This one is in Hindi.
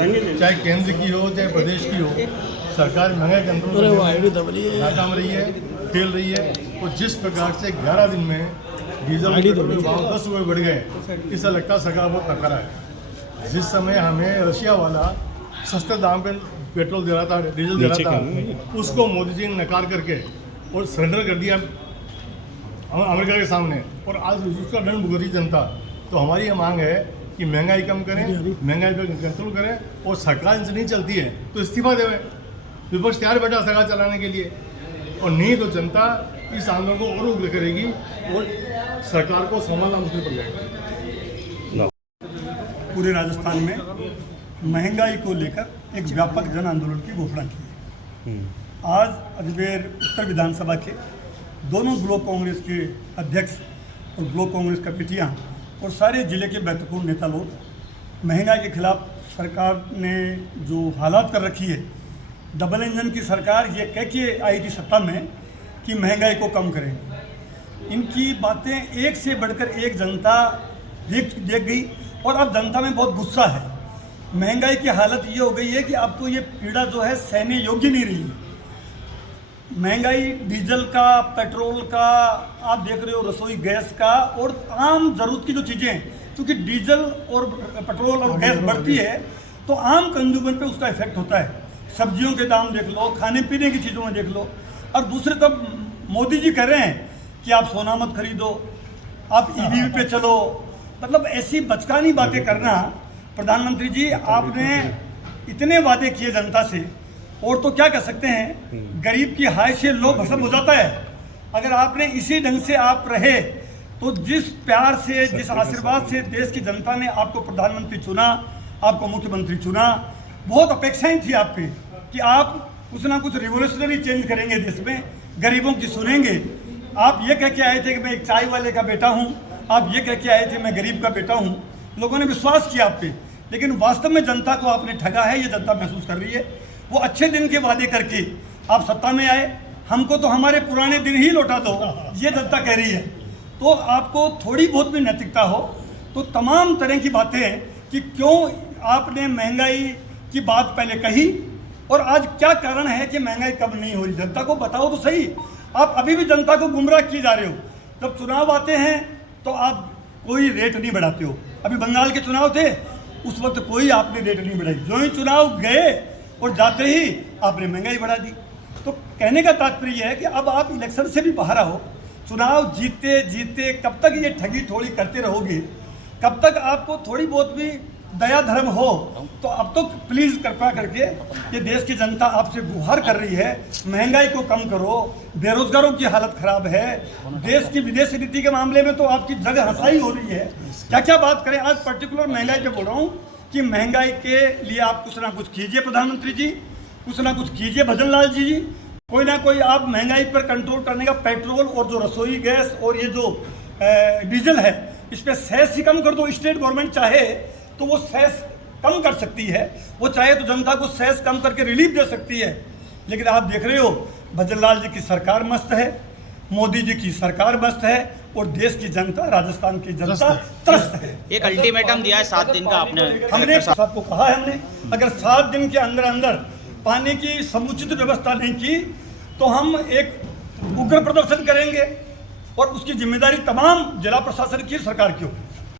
चाहे केंद्र की हो चाहे प्रदेश की हो, सरकार महंगाई कंट्रोल नाकाम रही है, फेल रही है। और जिस प्रकार से 11 दिन में डीजल पेट्रोल के भाव 10 रुपये बढ़ गए, इससे लगता है सरकार बहुत नकारा है। जिस समय हमें रशिया वाला सस्ते दाम पे पेट्रोल दे रहा था, डीजल दे रहा था, उसको मोदी जी ने नकार करके और सरेंडर कर दिया अमेरिका के सामने, और आज उसका दंड भुगत रही जनता। तो हमारी ये मांग है कि महंगाई कम करें, महंगाई पर कंट्रोल करें, और सरकार इनसे नहीं चलती है तो इस्तीफा देवें। विपक्ष तैयार बैठा सरकार चलाने के लिए, और नहीं तो जनता इस आंदोलन को और उग्र करेगी और सरकार को संभालना मुश्किल पड़ जाएगा। पूरे राजस्थान में महंगाई को लेकर एक व्यापक जन आंदोलन की घोषणा की है। आज अजमेर उत्तर विधानसभा के दोनों ब्लॉक कांग्रेस के अध्यक्ष और ब्लॉक कांग्रेस कमेटियां और सारे जिले के महत्वपूर्ण नेता लोग महंगाई के खिलाफ सरकार ने जो हालात कर रखी है, डबल इंजन की सरकार ये कह के आई थी सत्ता में कि महंगाई को कम करेंगे। इनकी बातें एक से बढ़कर एक जनता देख गई, और अब जनता में बहुत गुस्सा है। महंगाई की हालत ये हो गई है कि अब तो ये पीड़ा जो है सहने योग्य नहीं रही है। महंगाई डीजल का, पेट्रोल का, आप देख रहे हो रसोई गैस का, और आम ज़रूरत की जो चीज़ें, क्योंकि डीजल और पेट्रोल और गैस बढ़ती है तो आम कंज्यूमर पे उसका इफेक्ट होता है। सब्जियों के दाम देख लो, खाने पीने की चीज़ों में देख लो। और दूसरे तरफ मोदी जी कह रहे हैं कि आप सोना मत खरीदो, आप ईवी पे चलो। मतलब ऐसी बचकानी बातें करना। प्रधानमंत्री जी, आपने इतने वादे किए जनता से, और तो क्या कह सकते हैं, गरीब की हाय से लोग भस्म हो जाता है। अगर आपने इसी ढंग से आप रहे तो जिस प्यार से, जिस आशीर्वाद से देश की जनता ने आपको प्रधानमंत्री चुना, आपको मुख्यमंत्री चुना, बहुत अपेक्षाएं थी आप पे कि आप कुछ ना कुछ रिवोल्यूशनरी चेंज करेंगे देश में, गरीबों की सुनेंगे। आप ये कह के आए थे कि मैं एक चाय वाले का बेटा हूँ, आप ये कह के आए थे मैं गरीब का बेटा हूँ। लोगों ने विश्वास किया आप पे, लेकिन वास्तव में जनता को आपने ठगा है, ये जनता महसूस कर रही है। वो अच्छे दिन के वादे करके आप सत्ता में आए, हमको तो हमारे पुराने दिन ही लौटा दो, ये जनता कह रही है। तो आपको थोड़ी बहुत भी नैतिकता हो तो तमाम तरह की बातें कि क्यों आपने महंगाई की बात पहले कही, और आज क्या कारण है कि महंगाई कम नहीं हो रही, जनता को बताओ तो सही। आप अभी भी जनता को गुमराह किए जा रहे हो। जब चुनाव आते हैं तो आप कोई रेट नहीं बढ़ाते हो। अभी बंगाल के चुनाव थे, उस वक्त कोई आपने रेट नहीं बढ़ाई। जो ही चुनाव गए और जाते ही आपने महंगाई बढ़ा दी। तो कहने का तात्पर्य है कि अब आप इलेक्शन से भी बाहर आओ। चुनाव जीते जीते कब तक ये ठगी ठोड़ी करते रहोगे, कब तक आपको थोड़ी बहुत भी दया धर्म हो। तो अब तो प्लीज़ कृपया करके, ये देश की जनता आपसे गुहार कर रही है, महंगाई को कम करो। बेरोजगारों की हालत खराब है, देश की विदेश नीति के मामले में तो आपकी जगह हंसाई हो रही है। क्या क्या बात करें, आज पर्टिकुलर महंगाई पे बोल रहा हूँ कि महंगाई के लिए आप कुछ ना कुछ कीजिए प्रधानमंत्री जी, कुछ ना कुछ कीजिए भजन लाल जी। कोई ना कोई आप महंगाई पर कंट्रोल करने का, पेट्रोल और जो रसोई गैस और ये जो डीजल है, इस पर सेस ही कम कर दो। स्टेट गवर्नमेंट चाहे तो वो सेस कम कर सकती है, वो चाहे तो जनता को सेस कम करके रिलीफ दे सकती है। लेकिन आप देख रहे हो भजन लाल जी की सरकार मस्त है, मोदी जी की सरकार मस्त है, और देश की जनता, राजस्थान की जनता त्रस्त है। एक अल्टीमेटम दिया है 7 दिन का हमने सबको कहा है, हमने अगर 7 दिन के अंदर अंदर पानी की समुचित व्यवस्था नहीं की तो हम एक उग्र प्रदर्शन करेंगे, और उसकी जिम्मेदारी तमाम जिला प्रशासन की, सरकार की होगी।